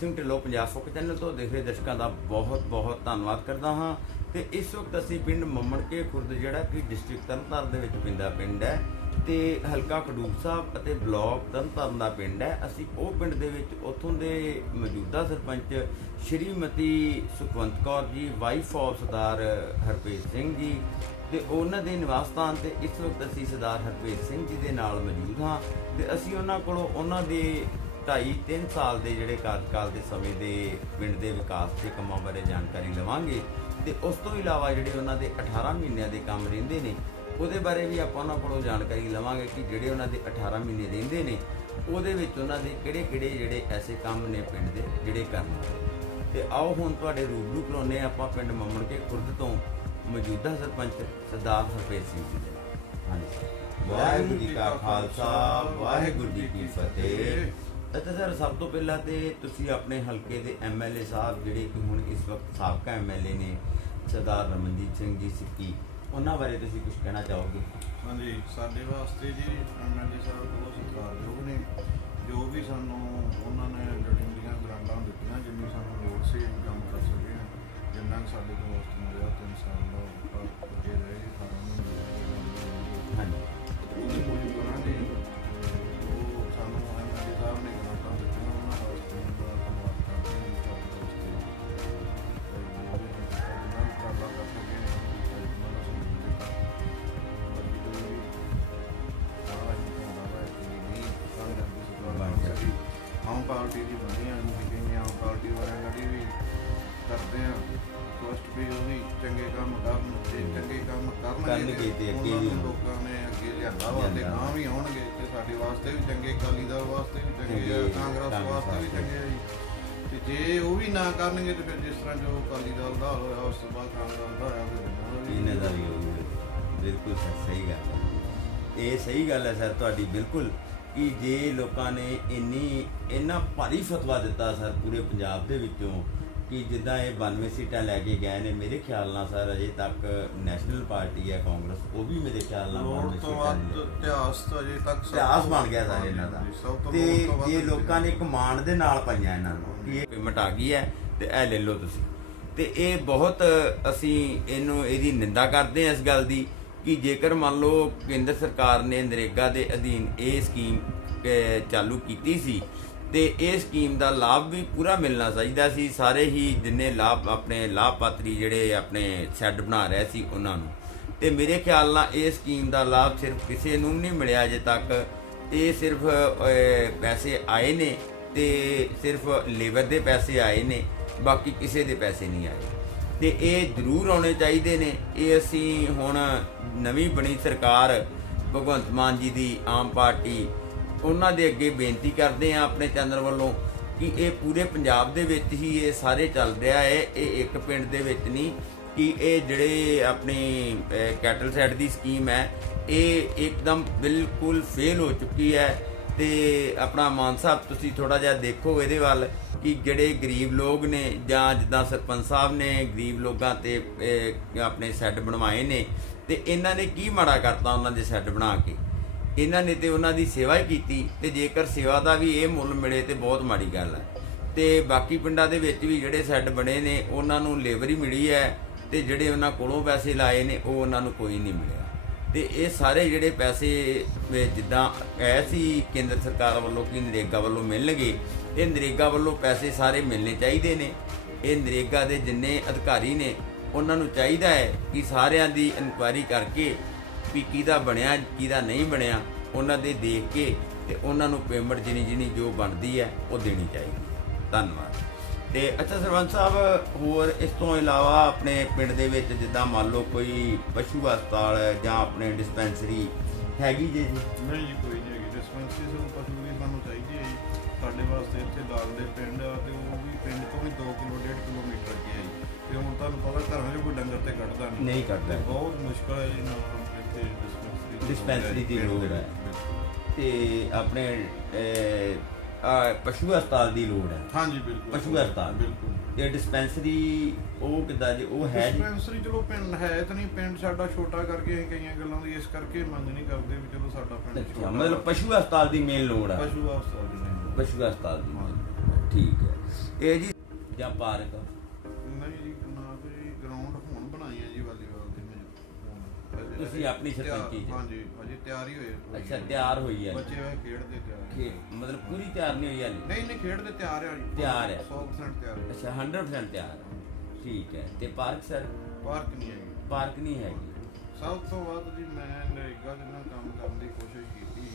सिंह ढिल्लों पंजाब फोक channel तो देख रहे दर्शकों का बहुत बहुत धन्यवाद करता हाँ। तो इस वक्त असी पिंड मम्मड़के खुर्द जिहड़ा कि डिस्ट्रिक्ट तरनताਰਨ दे विच पैंदा पिंड है तो हल्का खडूर साहब और ब्लॉक तरनताਰਨ का पिंड है। असी वो पिंड दे विच उत्थों दे मौजूदा सरपंच श्रीमती सुखवंत कौर जी वाइफ ऑफ सरदार हरप्रीत सिंह जी तो उन्होंने दे निवास स्थान ते इस वक्त असी सरदार हरप्रीत सिंह जी दे नाल मौजूद हाँ। तो असी उन्होंने कोलों उन्हों दे 2.5-3 साल के जोड़े कार्यकाल के समय के पिंड के विकास के कामों बारे जानकारी लवांगे। तो उस तो इलावा जोड़े उन्होंने 18 महीनों के काम रहिंदे ने उहदे बारे भी आप उन्होंने कोलों जानकारी लवांगे कि जोड़े उन्होंने 18 महीने रहिंदे ने उहदे विच उन्होंने किहड़े-किहड़े जोड़े ऐसे काम ने पिंड दे जोड़े करने। तो आओ हुण तुहाडे रूबरू खलोने आपां पिंड मम्मड़के खुर्द तो मौजूदा सरपंच सरदार हरप्रीत सिंह जी दे नाल। हाँ जी, वाहिगुरू जी का खालसा वाहिगुरू जी की फतेह। अच्छा सर, सब तो पहला तो तुसी अपने हल्के के MLA साहब जिहड़े कि हुण इस वक्त साबका MLA ने सरदार रमनजीत सिंह जी सिक्की उन्हां बारे तुसी कुछ कहना चाहोगे? हाँ जी, साडे वास्ते जी MLA साहब बहुत सत्कारयोग ने जो भी सानू उन्होंने जड़ीबूटियां ग्रांटां दित्तियां जिन्नी सानू लोड़ सी काम कर सके जिन्ना साडे को वक्त मिलिया 3 साल का अगे रहे 18 महीने। हाँ जी, ਉਹਦੀ ਪੂਰੀ ਕਰਾਂਗੇ ਜੋ ਸਾਨੂੰ MLA ਸਾਹਿਬ ਨੇ ਗ੍ਰਾਂਟਾਂ ਦਿੱਤੀਆਂ ਉਹਨਾਂ ਵਾਸਤੇ ਧੰਨਵਾਦ ਕਰਦੇ ਹਾਂ ਜੀ ਸਾਡੇ ਵਾਸਤੇ ਜਿੰਨਾ ਵੀ ਉਪਰਾਲਾ ਕਰ ਸਕੇ ਉਹਨਾਂ ਦਾ ਸਹਿਯੋਗ ਦਿੱਤਾ। ਬਾਕੀ ਕੋਈ ਸਾਰਾ ਹੀ ਹੁੰਦਾ ਵਾ ਕਿ ਨਹੀਂ ਕਾਮਯਾਬੀ ਸਰਕਾਰ ਬਣ ਸਕੀ। ਆਮ ਪਾਰਟੀ ਦੀ ਬਣੀ ਆ ਅਸੀਂ ਕਹਿੰਦੇ ਆਮ ਪਾਰਟੀ ਵਾਲਿਆਂ ਨਾਲ ਵੀ ਕਰਦੇ ਆ ਫਸਟ ਵੀ ਉਹ ਵੀ ਚੰਗੇ ਕੰਮ ਕਰਨ ਤੇ ਚੰਗੇ ਕੰਮ ਕਰਨਗੇ ਤੇ ਅੱਗੇ ਵੀ ਲੋਕਾਂ ਨੇ ਅੱਗੇ ਲਿਆਂਦਾ ਵਾ ਤੇ ਗਾਂ ਵੀ ਆਉਣਗੇ ਤੇ ਸਾਡੇ ਵਾਸਤੇ ਵੀ ਚੰਗੇ, ਅਕਾਲੀ ਦਲ ਵਾਸਤੇ ਵੀ ਚੰਗੇ ਆ, ਕਾਂਗਰਸ ਵਾਸਤੇ ਵੀ ਚੰਗੇ ਆ ਜੀ। ਤੇ ਜੇ ਉਹ ਵੀ ਨਾ ਕਰਨਗੇ ਤੇ ਫਿਰ ਜਿਸ ਤਰ੍ਹਾਂ ਜੋ ਅਕਾਲੀ ਦਲ ਦਾ ਹੋਇਆ ਉਸ ਤੋਂ ਬਾਅਦ ਕਾਂਗਰਸ ਦਾ ਹੋਇਆ ਫਿਰ ਇਹਨਾਂ ਦਾ ਵੀ ਹੋਊਗਾ। ਬਿਲਕੁਲ ਸਰ, ਸਹੀ ਗੱਲ ਹੈ, ਇਹ ਸਹੀ ਗੱਲ ਹੈ ਸਰ ਤੁਹਾਡੀ ਬਿਲकुल कि जे लोगों ने इन्ना भारी फतवा दिता सर पूरे पंजाब के विचों कि जिदा ये 92 सीटां लैके गए ने मेरे ख्याल नाल सर अजे तक नैशनल पार्टी है कांग्रेस वो भी मेरे ख्याल नाल इतिहास तो अजे तक इतिहास बन गया सर इन्हां दा। ते ये लोगों ने कमांड दे नाल पाईआं इन्हां नूं कि ये पेमेंट आ गई है ते ए ले लो तुसीं। ते ये बहुत असीं इहनूं इहदी निंदा करदे हां इस गल दी कि जेकर मान लो केंद्र सरकार ने नरेगा के अधीन ये स्कीम चालू की सी तो ये स्कीम का लाभ भी पूरा मिलना चाहिए सी सारे ही जिन्ने लाभ अपने लाभपात्री जिहड़े अपने सैड बना रहे सी उन्होंने। तो मेरे ख्याल नाल ये स्कीम का लाभ सिर्फ किसी नूं नहीं मिलिया अजे तक। ये सिर्फ पैसे आए ने तो सिर्फ लेबर के पैसे आए ने बाकी किसी के पैसे नहीं आए। तो ये जरूर आने चाहिए ने। ये असी हुण नवीं बनी सरकार भगवंत मान जी की आम पार्टी उन्हां दे अगे बेनती करते हैं अपने चैनल वालों कि ये पूरे पंजाब दे विच ही ये सारे चल रहा है। ये एक पिंड दे विच नहीं कि ये जिहड़े अपनी कैटल सैड की स्कीम है ये एकदम बिल्कुल फेल हो चुकी है। तो अपना मान साहब तुसीं थोड़ा जिहा देखो इहदे वल कि जिहड़े गरीब लोग ने जां जिद्दां सरपंच साहब ने गरीब लोगों ते अपने सैड बनवाए ने ते इन्हां ने की माड़ा करता उन्हां दे सैड बना के इन्हां ने ते उन्हां दी सेवा ही कीती। ते जेकर सेवा का भी ये मुल मिले तो बहुत माड़ी गल है। तो बाकी पिंडां दे विच भी जिहड़े सैड बने ने उन्हां नूं लेबर ही मिली है ते जिहड़े उन्हां कोलों पैसे लाए ने वो उन्हां नूं कोई नहीं मिलिया। तो ये सारे जिहड़े पैसे जिद्दां ऐसी केंद्र सरकार वालों कि नरेगा वालों मिलणगे ये नरेगा वालों पैसे सारे मिलने चाहिए ने। ये नरेगा के जिन्ने अधिकारी ने उन्होंने चाहिए है कि सारिਆਂ ਦੀ इनक्वायरी करके भी किहदा बनया किहदा नहीं बनया उन्होंने देख के ते उन्होंने पेमेंट जिनी जो बनती है वो देनी चाहिए। धन्यवाद। तो अच्छा सरपंच साहब होर इस तो इलावा अपने पिंड दे विच जिद्दां मान लो कोई पशु हस्पताल जां अपने डिस्पेंसरी हैगी जी? नहीं जी कोई नहीं हैगी डिस्पेंसरी। ਸਾਨੂੰ ਪਸ਼ੂ ਦੀ ਸਾਨੂੰ ਚਾਹੀਦੀ ਹੈ ਜੀ ਸਾਡੇ ਵਾਸਤੇ ਇੱਥੇ ਲਾਲ ਦੇ ਪਿੰਡ ਆ ਤੇ ਉਹ ਵੀ ਪਿੰਡ ਤੋਂ ਵੀ 2 ਕਿਲੋ 1.5 ਕਿਲੋਮੀਟਰ ਅੱਗੇ ਹੈ ਜੀ। ਤੇ ਹੁਣ ਤੁਹਾਨੂੰ ਪਤਾ ਘਰਾਂ 'ਚ ਕੋਈ ਡੰਗਰ ਤੇ ਕੱਢਦਾ ਨਹੀਂ ਕੱਢਦਾ ਬਹੁਤ ਮੁਸ਼ਕਲ ਹੈ ਜੀ ਨਾ ਇੱਥੇ डिस्पेंसरी की लोड़ है। तो अपने पशु हस्पताल की लोड़ है। हाँ जी बिल्कुल पशु हस्पताल बिल्कुल। ते डिस्पेंसरी वो किदा जी वो है जी? डिस्पेंसरी चलो पिंड है तो नहीं पिंड साडा छोटा करके कई गल्लां दी इस करके मंग नहीं करते भी चलो साडा पिंड छोटा। मतलब पशु हस्पताल की मेन लोड़ है। पशु हस्पताल की पशु हस्पताल की ठीक है। ਇਹ ਜੀ ਜਾਂ ਪਾਰਕ ਨਹੀਂ ਜੀ ਨਾ ਕੋਈ ਗਰਾਊਂਡ ਹੁਣ ਬਣਾਈ ਹੈ ਜੀ ਵਾਲੀਬਾਲ ਦੀ ਮੈਂ ਤੁਸੀਂ ਆਪਣੀ ਸਰਪੰਚੀ 'ਚ? ਹਾਂਜੀ ਅਜੇ ਤਿਆਰ ਹੀ ਹੋਏ। ਅੱਛਾ ਤਿਆਰ ਹੋਈ ਹੈ ਬੱਚੇ ਵੇ ਖੇਡਦੇ ਤਿਆਰ ਮਤਲਬ ਪੂਰੀ ਤਿਆਰ ਨਹੀਂ ਹੋਈ ਹਾਲੇ? ਨਹੀਂ ਖੇਡਦੇ ਤਿਆਰ ਹੈ ਜੀ। ਤਿਆਰ ਹੈ 100% ਤਿਆਰ ਹੈ। ਅੱਛਾ 100% ਤਿਆਰ ਹੈ। ਠੀਕ ਹੈ। ਤੇ ਪਾਰਕ ਸਰ? ਪਾਰਕ ਨਹੀਂ ਹੈਗੀ। ਪਾਰਕ ਨਹੀਂ ਹੈਗੀ। ਸਭ ਤੋਂ ਵੱਧ ਜੀ ਮੈਂ ਨਰੇਗਾ ਦੇ ਨਾਲ ਕੰਮ ਕਰਨ ਦੀ ਕੋਸ਼ਿਸ਼ ਕੀਤੀ।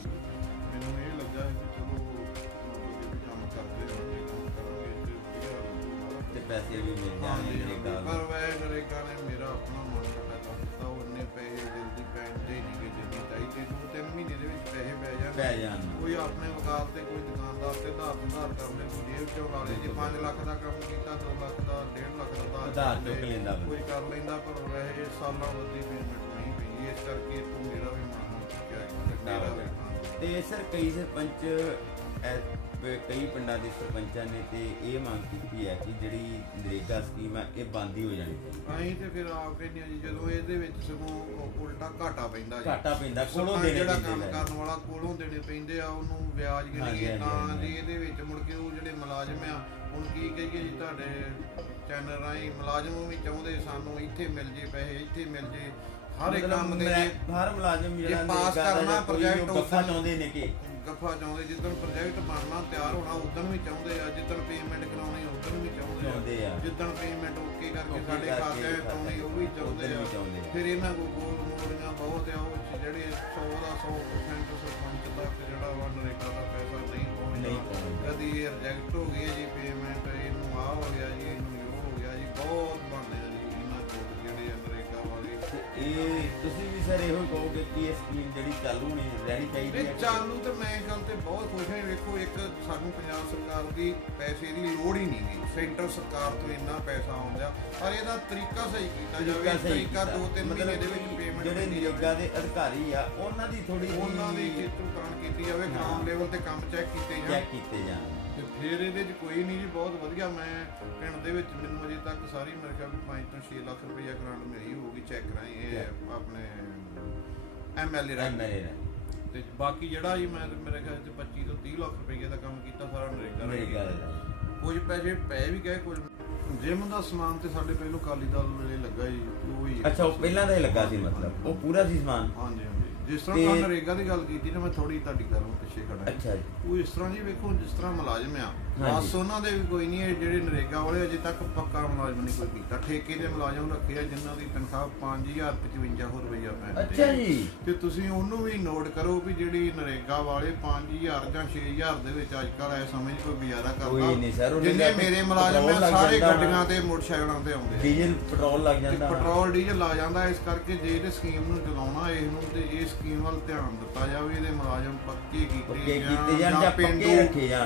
ਮੈਨੂੰ ਇਹ ਲੱਗਾ ਕਿ ਚਲੋ ਮਤਲਬ ਕਿ ਕੰਮ ਕਰਦੇ ਰਹਾਂਗੇ, ਕੰਮ ਕਰਾਂਗੇ ਤੇ ਵਧੀਆ ਲੱਗੂਗਾ ਤੇ ਪੈਸੇ ਵੀ ਮਿਲ ਹਾਂਜੀ, ਜਾਣਗੇ ਨਰੇਗਾ ਪਰ ਵੈ ਨਰੇਗਾ ਨੇ ਮੇਰਾ ਆਪਣਾ ਮਨ ਸਾਡਾ ਕਰ ਦਿੱਤਾ। ਉਹਨੇ ਪੈਸੇ ਜਲਦੀ ਪੈਂਦੇ ਨਹੀਂ ਕਿ ਜਿੰਨੀ ਚਾਹੀਦੇ 2-3 ਮਹੀਨੇ ਦੇ ਵਿੱਚ ਪੈਸੇ ਪੈ ਜਾਣ। ਕੋਈ ਆਪਣੇ ਵਕਾਲ ਤੇ ਕੋਈ ਦੁਕਾਨਦਾਰ ਤੇ ਆਧਾਰ ਕਰ ਲੈ, ਕੋਈ ਜੇਬ ਚੋਂ ਲਾ ਲੇ। ਜੇ 5 ਲੱਖ ਦਾ ਕੰਮ ਕੀਤਾ 2 ਲੱਖ ਦਾ 1.5 ਲੱਖ ਦਾ ਆਧਾਰ ਚੁੱਕ ਲੈਂਦਾ ਕੋਈ ਕਰ ਲੈਂਦਾ। ਪਰ ਵੈਸੇ ਸਾਲਾਂ ਵੱਧੀ ਪੇਮੈਂਟ ਨਹੀਂ ਪਈ। ਇਸ ਕਰਕੇ ਤੂੰ ਮੇਰਾ ਵੀ ਮਨ ਹੋ ਚੁੱਕਿਆ ਹੈ ਮੇਰਾ ਵੀ ਤੇ ਸਰ ਕਈ ਸਰਪੰਚ ਕਈ ਪਿੰਡਾਂ ਦੇ ਸਰਪੰਚਾਂ ਨੇ ਤੇ ਇਹ ਮੰਗ ਕੀਤੀ ਹੈ ਕਿ ਜਿਹੜੀ ਨਰੇਗਾ ਸਕੀਮ ਹੈ ਇਹ ਬੰਦ ਹੀ ਹੋ ਜਾਣੀ ਚਾਹੀਦੀ। ਅਸੀਂ ਤੇ ਫਿਰ ਆਪ ਕਹਿੰਦੇ ਹਾਂ ਜੀ ਜਦੋਂ ਇਹਦੇ ਵਿੱਚ ਸਗੋਂ ਉਲਟਾ ਘਾਟਾ ਪੈਂਦਾ ਜੀ। ਘਾਟਾ ਪੈਂਦਾ ਕੋਲੋਂ ਦੇਣੇ ਜਿਹੜਾ ਪੈਂਦੇ ਕੰਮ ਨੇ। ਕਰਨ ਵਾਲਾ ਕੋਲੋਂ ਦੇਣੇ ਪੈਂਦੇ ਆ ਉਹਨੂੰ ਵਿਆਜ ਹਾਂਜੀ, ਗਿਣੀਏ ਹਾਂਜੀ, ਤਾਂ ਹਾਂਜੀ। ਜੀ ਇਹਦੇ ਵਿੱਚ ਮੁੜ ਕੇ ਉਹ ਜਿਹੜੇ ਮੁਲਾਜ਼ਮ ਆ ਹੁਣ ਕੀ ਕਹੀਏ ਜੀ ਤੁਹਾਡੇ ਚੈਨਲ ਰਾਹੀਂ ਮੁਲਾਜ਼ਮ ਵੀ ਚਾਹੁੰਦੇ ਸਾਨੂੰ ਇੱਥੇ ਮਿਲ ਜੇ ਪੈਸੇ ਇੱਥੇ ਮਿਲ ਜੇ ਹਰ ਇੱਕ ਕੰਮ ਦੇ ਹਰ ਮੁਲਾਜ਼ਮ ਜੇ ਜਿਹੜਾ ਪਾਸ ਕਰਨਾ ਪ੍ਰੋਜੈਕਟ ਗੱਫਾ ਚਾਹੁੰਦੇ ਨੇ ਕਿ ਗੱਫਾ ਚਾਹੁੰਦੇ ਜਿੱਦਣ ਪ੍ਰੋਜੈਕਟ ਬਣਨਾ ਤਿਆਰ ਹੋਣਾ ਉਦੋਂ ਵੀ ਚਾਹੁੰਦੇ ਆ ਜਿੱਦਣ ਪੇਮੈਂਟ ਕਰਾਉਣੀ ਉਦੋਂ ਵੀ ਚਾਹੁੰਦੇ ਆ ਜਿੱਦਣ ਪੇਮੈਂਟ ਓਕੇ ਕਰਕੇ ਸਾਡੇ ਖਾਤੇ ਪਾਉਣੀ ਉਹ ਵੀ ਚਾਹੁੰਦੇ ਆ। ਫਿਰ ਇਹਨਾਂ ਕੋਲ ਗੋਲ ਮੋੜੀਆਂ ਬਹੁਤ ਆ ਉਹ ਜਿਹੜੇ 100 ਦਾ 100% ਸਰਪੰਚ ਤੱਕ ਜਿਹੜਾ ਵਾ ਨਰੇਗਾ ਦਾ ਪੈਸਾ ਨਹੀਂ ਪਹੁੰਚਦਾ। ਕਦੀ ਇਹ ਰਿਜੈਕਟ ਹੋ ਗਈ ਹੈ ਜੀ ਪੇਮੈਂਟ, ਇਹਨੂੰ ਆਹ ਹੋ ਗਿਆ ਜੀ, ਇਹਨੂੰ ਉਹ ਹੋ ਗਿਆ ਜੀ, ਬਹੁਤ ਬਣਦੇ ਆ ਜੀ ਇਹਨਾਂ ਕੋਲ ਜਿਹੜੇ ਆ ਨਰੇਗਾ ਵਾਲੇ। ਇਹ ਤੁਸੀਂ ਵੀ ਸਰ ਇਹੋ ਕਹੋਗੇ ਕਿ ਇਹ ਸਕੀਮ ਜਿਹੜੀ ਚਾਲੂ ਨਹੀਂ ਰਹਿਣੀ ਚਾਹੀਦੀ ਹੈ? ਚਾਲੂ ਤੇ ਮੈਂ ਗੱਲ ਤੇ ਬਹੁਤ ਖੁਸ਼ ਹਾਂ। ਵੇਖੋ ਇੱਕ ਸਾਨੂੰ ਪੰਜਾਬ ਸਰਕਾਰ ਦੀ ਪੈਸੇ ਦੀ ਲੋੜ ਹੀ ਨਹੀਂ ਗੀ। ਸੈਂਟਰ ਸਰਕਾਰ ਤੋਂ ਇੰਨਾ ਪੈਸਾ ਆਉਂਦਾ ਪਰ ਇਹਦਾ ਤਰੀਕਾ ਸਹੀ ਕੀਤਾ ਜਾਵੇ। ਤਰੀਕਾ 2-3 ਮਹੀਨੇ ਦੇ ਵਿੱਚ ਪੇਮੈਂਟ ਜਿਹੜੇ ਨਰੇਗਾ ਦੇ ਅਧਿਕਾਰੀ ਆ ਉਹਨਾਂ ਦੀ ਥੋੜੀ ਉਹਨਾਂ ਦੀ ਖੇਤੂਕਰਨ ਕੀਤੀ ਜਾਵੇ। ਗਰਾਊਂਡ ਲੈਵਲ ਤੇ ਕੰਮ ਚੈੱਕ ਕੀਤੇ ਜਾਣ ਤੇ ਫਿਰ ਇਹਦੇ 'ਚ ਕੋਈ ਨਹੀਂ ਜੀ ਬਹੁਤ ਵਧੀਆ। ਮੈਂ ਪਿੰਡ ਦੇ ਵਿੱਚ ਮੈਨੂੰ ਅਜੇ ਤੱਕ ਸਾਰੀ ਮੇਰੇ ਖਿਆਲ 5 ਤੋਂ 6 ਲੱਖ ਰੁਪਈਆ ਗ੍ਰਾਂਟ ਮਿਲੀ ਹੋਊਗੀ ਚੈੱਕ ਰਾਹੀਂ। ਇਹ ਆਪਣੇ MLA ਰਾਹੀਂ ਤੇ ਬਾਕੀ ਜਿਹੜਾ ਜੀ ਮੈਂ ਮੇਰੇ ਖਿਆਲ 'ਚ 25 ਤੋਂ 30 ਲੱਖ ਰੁਪਈਏ ਦਾ ਕੰਮ ਕੀਤਾ ਸਾਰਾ ਨਰੇਗਾ ਦਾ। ਕੁਝ ਪੈਸੇ ਪੈ ਵੀ ਗਏ ਕੁਝ ਜਿਮ ਦਾ ਸਮਾਨ ਤੇ ਸਾਡੇ ਪਹਿਲੋਂ ਅਕਾਲੀ ਦਲ ਵੇਲੇ ਲੱਗਾ ਜੀ ਉਹ ਹੀ। ਅੱਛਾ ਉਹ ਪਹਿਲਾਂ ਦਾ ਹੀ ਲੱਗਾ ਸੀ ਮਤਲਬ ਉਹ ਪੂਰਾ ਸੀ ਸਮਾਨ? ਹਾਂਜੀ ਹਾਂਜੀ। ਜਿਸ ਤਰ੍ਹਾਂ ਨਰੇਗਾ ਦੀ ਗੱਲ ਕੀਤੀ ਨਾ ਮੈਂ ਥੋੜੀ ਤੁਹਾਡੀ ਗੱਲ ਨੂੰ ਪਿੱਛੇ ਖੜਾ। ਅੱਛਾ ਜੀ। ਉਹ ਇਸ ਤਰ੍ਹਾਂ ਜੀ ਵੇਖੋ ਜਿਸ ਤਰ੍ਹਾਂ ਮੁਲਾਜ਼ਮ ਆ ਬਸ ਉਹਨਾਂ ਦੇ ਵੀ ਕੋਈ ਨਹੀਂ। ਜਿਹੜੇ ਨਰੇਗਾ ਵਾਲੇ ਅਜੇ ਤੱਕ ਪੱਕਾ ਮੁਲਾਜ਼ਮ ਨਹੀਂ ਕੋਈ ਕੀਤਾ। ਠੇਕੇ ਦੇ ਮੁਲਾਜ਼ਮ ਰੱਖੇ ਆ ਜਿਨ੍ਹਾਂ ਦੀ ਤਨਖਾਹ 5055 ਰੁਪਈਆ ਪੈਂਦੀ। ਅੱਛਾ ਜੀ। ਤੇ ਤੁਸੀਂ ਉਹਨੂੰ ਵੀ ਨੋਟ ਕਰੋ ਵੀ ਜਿਹੜੀ ਨਰੇਗਾ ਵਾਲੇ 5000 ਜਾਂ 6000 ਦੇ ਵਿੱਚ ਅੱਜ ਕੱਲ ਐ ਸਮਝ ਕੋਈ ਗੁਜ਼ਾਰਾ ਕਰਦਾ। ਜਿੰਨੇ ਮੇਰੇ ਮੁਲਾਜ਼ਮ ਆ ਸਾਰੇ ਗੱਡੀਆਂ ਤੇ ਮੋਟਰਸਾਈਕਲਾਂ ਤੇ ਆਉਂਦੇ। ਡੀਜ਼ਲ ਪੈਟਰੋਲ ਲੱਗ ਜਾਂਦਾ। ਪੈਟਰੋਲ ਡੀਜ਼ਲ ਲੱਗ ਜਾਂਦਾ। ਇਸ ਕਰਕੇ ਜੇ ਇਹ ਸਕੀਮ ਨੂੰ ਚਲਾਉਣਾ ਇਸ ਨੂੰ ਤੇ ਇਹ ਸਕੀਮ ਵੱਲ ਧਿਆਨ ਦਿੱਤਾ ਜਾਵੇ। ਇਹਦੇ ਮੁਲਾਜ਼ਮ ਪੱਕੇ ਕੀਤੇ ਜਾਣ ਜਾਂ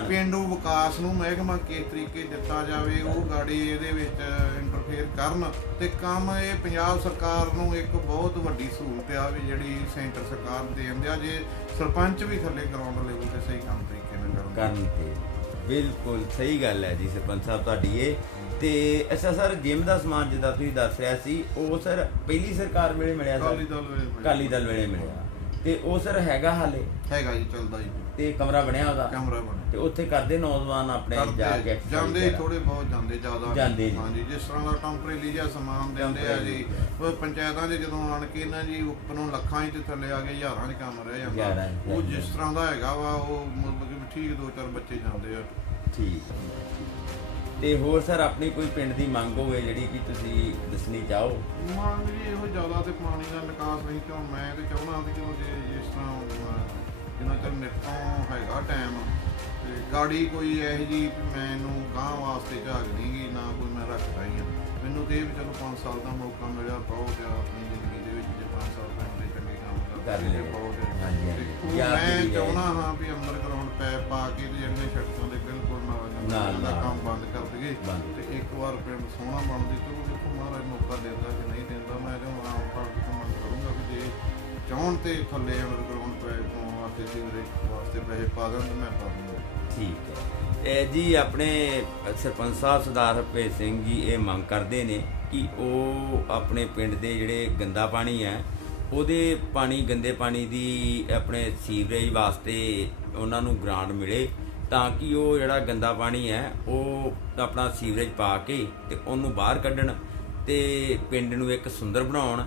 ਪੇਂਡੂ ਵਿਕਾਸ ਨੂੰ ਮਹਿਕਮਾ ਕਿਸ ਤਰੀਕੇ ਦਿੱਤਾ ਜਾਵੇ ਉਹ ਗਾੜੀ ਇਹਦੇ ਵਿੱਚ ਇੰਟਰਫੇਅਰ ਕਰਨ ਤੇ ਕੰਮ ਇਹ ਪੰਜਾਬ ਸਰਕਾਰ ਨੂੰ ਇੱਕ ਬਹੁਤ ਵੱਡੀ ਸਹੂਲਤ ਆ ਵੀ ਜਿਹੜੀ ਸੈਂਟਰ ਸਰਕਾਰ ਦੇਂਦੇ ਆ। ਜੇ ਸਰਪੰਚ ਵੀ ਥੱਲੇ ਗਰਾਊਂਡ ਲੈਵਲ ਤੇ ਸਹੀ ਕੰਮ ਤਰੀਕੇ ਨਾਲ ਕਰਨ ਤੇ ਬਿਲਕੁਲ ਸਹੀ ਗੱਲ ਹੈ ਜੀ ਸਰਪੰਚ ਸਾਹਿਬ ਤੁਹਾਡੀ ਇਹ। ਤੇ ਅੱਛਾ ਸਰ ਜਿਮ ਦਾ ਸਮਾਨ ਜਿੱਦਾਂ ਤੁਸੀਂ ਦੱਸ ਰਿਹਾ ਸੀ ਉਹ ਸਰ ਪਹਿਲੀ ਸਰਕਾਰ ਵੇਲੇ ਮਿਲਿਆ? ਅਕਾਲੀ ਦਲ ਵੇਲੇ ਮਿਲਿਆ। ਤੇ ਉਹ ਸਰ ਹੈਗਾ ਹਾਲੇ? ਹੈਗਾ ਜੀ ਚੱਲਦਾ ਜੀ। ਤੇ ਕਮਰਾ ਬਣਿਆ ਉਹਦਾ? ਕਮਰਾ ਬਣਿਆ। ਤੇ ਉੱਥੇ ਕਰਦੇ ਨੌਜਵਾਨ ਆਪਣੇ ਜਾ ਕੇ ਜਾਂਦੇ ਥੋੜੇ ਬਹੁਤ ਜਾਂਦੇ ਜ਼ਿਆਦਾ ਜਾਂਦੇ ਹਾਂਜੀ। ਜਿਸ ਤਰ੍ਹਾਂ ਦਾ ਟੈਂਪਰੇਰੀ ਜਿਹਾ ਸਮਾਨ ਦਿੰਦੇ ਆ ਜੀ ਉਹ ਪੰਚਾਇਤਾਂ 'ਚ ਜਦੋਂ ਆਣ ਕੇ ਨਾ ਜੀ ਉੱਪਰੋਂ ਲੱਖਾਂ 'ਚ ਥੱਲੇ ਆ ਕੇ ਹਜ਼ਾਰਾਂ 'ਚ ਕੰਮ ਰਹਿ ਜਾਂਦਾ। ਉਹ ਜਿਸ ਤਰ੍ਹਾਂ ਦਾ ਹੈਗਾ ਵਾ ਉਹ ਮਤਲਬ ਕਿ ਠੀਕ 2-4 ਬੱਚੇ ਜਾਂਦੇ ਆ। ਠੀਕ। ਤੇ ਹੋਰ ਸਰ ਆਪਣੀ ਕੋਈ ਪਿੰਡ ਦੀ ਮੰਗ ਹੋਵੇ ਜਿਹੜੀ ਕਿ ਤੁਸੀਂ ਦੱਸਣੀ ਚਾਹੋ? ਮੰਗ ਜੀ ਇਹੋ ਜ਼ਿਆਦਾ ਤੇ ਪਾਣੀ ਦਾ ਨਿਕਾਸ ਨਹੀਂ ਕਿਉਂ ਮੈਂ ਤੇ ਚਾਹੁੰਦਾ ਕਿ ਜੇ ਜਿਸ ਤਰ੍ਹਾਂ ਜਿੰਨਾ ਚਿਰ ਮੇਰੇ ਤੋਂ ਹੈਗਾ ਟਾਈਮ ਤੇ ਗਾੜੀ ਕੋਈ ਇਹੋ ਜਿਹੀ ਮੈਨੂੰ ਗਾਂ ਵਾਸਤੇ ਝਾਕ ਨਹੀਂ ਗਈ ਨਾ ਕੋਈ ਮੈਂ ਰੱਖਦਾ ਹੀ ਆ। ਮੈਨੂੰ ਤੇ ਵੀ ਚਲੋ 5 ਸਾਲ ਦਾ ਮੌਕਾ ਮਿਲਿਆ ਬਹੁਤ ਆ ਆਪਣੀ ਜ਼ਿੰਦਗੀ ਦੇ ਵਿੱਚ। ਜੇ 5 ਸਾਲ ਪਿੰਡ ਦੇ ਚੰਗੇ ਕੰਮ ਕਰਦੇ ਬਹੁਤ ਮੈਂ ਚਾਹੁੰਦਾ ਹਾਂ ਵੀ ਅੰਡਰਗਰਾਉਂਡ ਪੈਪ ਪਾ ਕੇ ਤੇ ਜਿਹੜੀਆਂ ਸੜਕਾਂ ਦੇ ਬਿਲਕੁਲ ਨਾਲ ਦਾ ਕੰਮ ਬੰਦ ਕਰ ਦਈਏ ਤੇ ਇੱਕ ਵਾਰ ਪਿੰਡ ਸੋਹਣਾ ਬਣਦੀ ਤੇ ਉਹ ਦੇਖੋ ਮਹਾਰਾਜ ਮੌਕਾ ਦਿੰਦਾ ਕਿ ਨਹੀਂ ਦਿੰਦਾ। ਮੈਂ ਤਾਂ ਆਮ ਪਾਰਟੀ ਤੋਂ ਮੰਗ ਕਰੂੰਗਾ ਕਿ ਜੇ ਚਾਹੁਣ ਤੇ ਥੱਲੇ ਅੰਡਰਗਰਾਉਂਡ ਪੈਪ ਤੋਂ ਵਾਸਤੇ ਸੀਵਰੇਜ ਵਾਸਤੇ ਪੈਸੇ ਪਾ ਦੇਣ ਤੇ ਮੈਂ ਪਾ ਦੂੰਗਾ। ਠੀਕ ਹੈ। ਇਹ ਜੀ ਆਪਣੇ ਸਰਪੰਚ ਸਾਹਿਬ ਸਰਦਾਰ ਹਰਭੇਜ ਸਿੰਘ ਜੀ ਇਹ ਮੰਗ ਕਰਦੇ ਨੇ ਕਿ ਉਹ ਆਪਣੇ ਪਿੰਡ ਦੇ ਜਿਹੜੇ ਗੰਦਾ ਪਾਣੀ ਹੈ ਉਹਦੇ ਗੰਦੇ ਪਾਣੀ ਦੀ ਆਪਣੇ ਸੀਵਰੇਜ ਵਾਸਤੇ ਉਹਨਾਂ ਨੂੰ ਗ੍ਰਾਂਟ ਮਿਲੇ ਤਾਂ ਕਿ ਉਹ ਜਿਹੜਾ ਗੰਦਾ ਪਾਣੀ ਹੈ ਉਹ ਆਪਣਾ ਸੀਵਰੇਜ ਪਾ ਕੇ ਤੇ ਉਹਨੂੰ ਬਾਹਰ ਕੱਢਣ ਤੇ ਪਿੰਡ ਨੂੰ ਇੱਕ ਸੁੰਦਰ ਬਣਾਉਣ,